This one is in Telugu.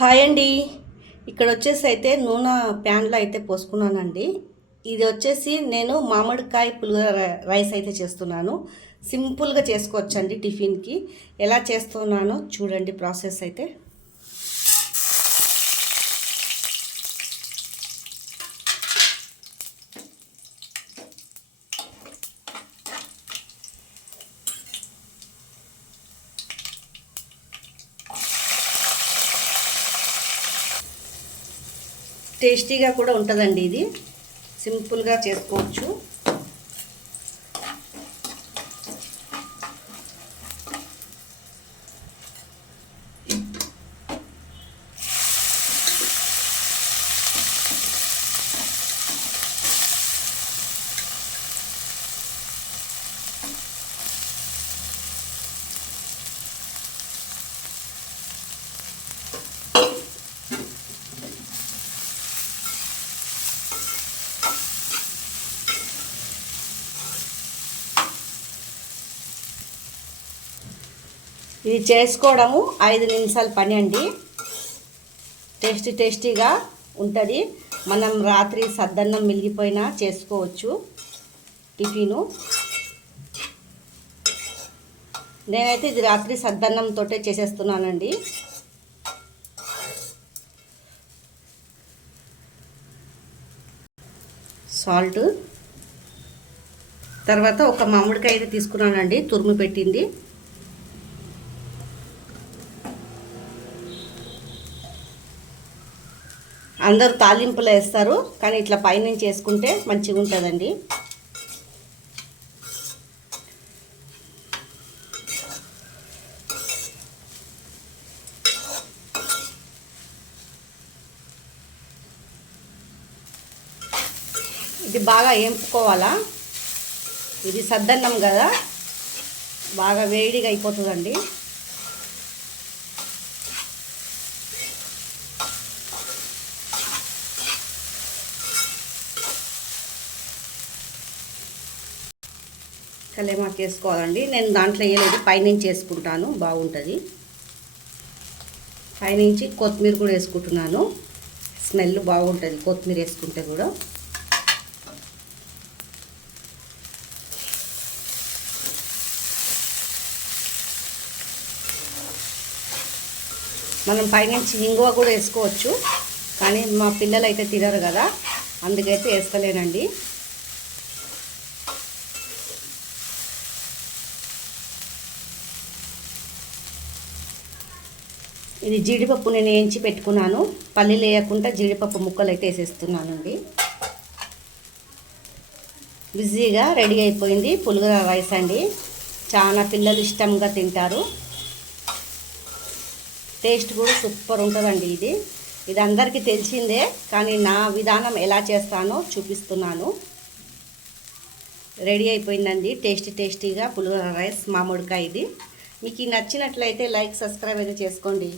హాయ్ అండి. ఇక్కడ వచ్చేసి అయితే నూనె ప్యాన్లో అయితే పోసుకున్నానండి. ఇది వచ్చేసి నేను మామిడికాయ పులిహోర రైస్ అయితే చేస్తున్నాను. సింపుల్గా చేసుకోవచ్చండి టిఫిన్కి. ఎలా చేస్తున్నానో చూడండి ప్రాసెస్ అయితే. టేస్టీగా కూడా ఉంటుందండి. ఇది సింపుల్గా చేసుకోవచ్చు. ఇది చేసుకోవడము 5 నిమిషాల పని అండి. టేస్టీగా ఉంటుంది. మనం రాత్రి సద్దన్నం మిగిలిపోయినా చేసుకోవచ్చు టిఫిను. నేనైతే ఇది రాత్రి సద్దన్నంతో చేసేస్తున్నానండి. సాల్ట్, తర్వాత ఒక మామిడికాయ అయితే తీసుకున్నానండి, తురుము పెట్టింది. అందరూ తాలింపులో వేస్తారు, కానీ ఇట్లా పైనుంచి వేసుకుంటే మంచిగా ఉంటుందండి. ఇది బాగా వేపుకోవాలా. ఇది సద్దన్నం కదా, బాగా వేడిగా అయిపోతుందండి. కలేమాకు వేసుకోవాలండి. నేను దాంట్లో వేయలేదు, పైనుంచి వేసుకుంటాను, బాగుంటుంది. పైనుంచి కొత్తిమీర కూడా వేసుకుంటున్నాను. స్మెల్ బాగుంటుంది కొత్తిమీర వేసుకుంటే కూడా. మనం పైనుంచి ఇంగువ కూడా వేసుకోవచ్చు, కానీ మా పిల్లలు అయితే తినరు కదా, అందుకైతే వేసుకోలేనండి. ఇది జీడిపప్పు నేను వేయించి పెట్టుకున్నాను. పల్లీలు వేయకుండా జీడిపప్పు ముక్కలు అయితే వేసేస్తున్నానండి. ఈజీగా రెడీ అయిపోయింది పులిహోర రైస్ అండి. చాలా పిల్లలు ఇష్టంగా తింటారు. టేస్ట్ కూడా సూపర్ ఉంటుందండి. ఇది అందరికీ తెలిసిందే, కానీ నా విధానం ఎలా చేస్తానో చూపిస్తున్నాను. రెడీ అయిపోయిందండి టేస్టీగా పులిహోర రైస్ మామిడికాయ. ఇది మీకు నచ్చినట్లయితే లైక్, సబ్స్క్రైబ్ అయితే చేసుకోండి.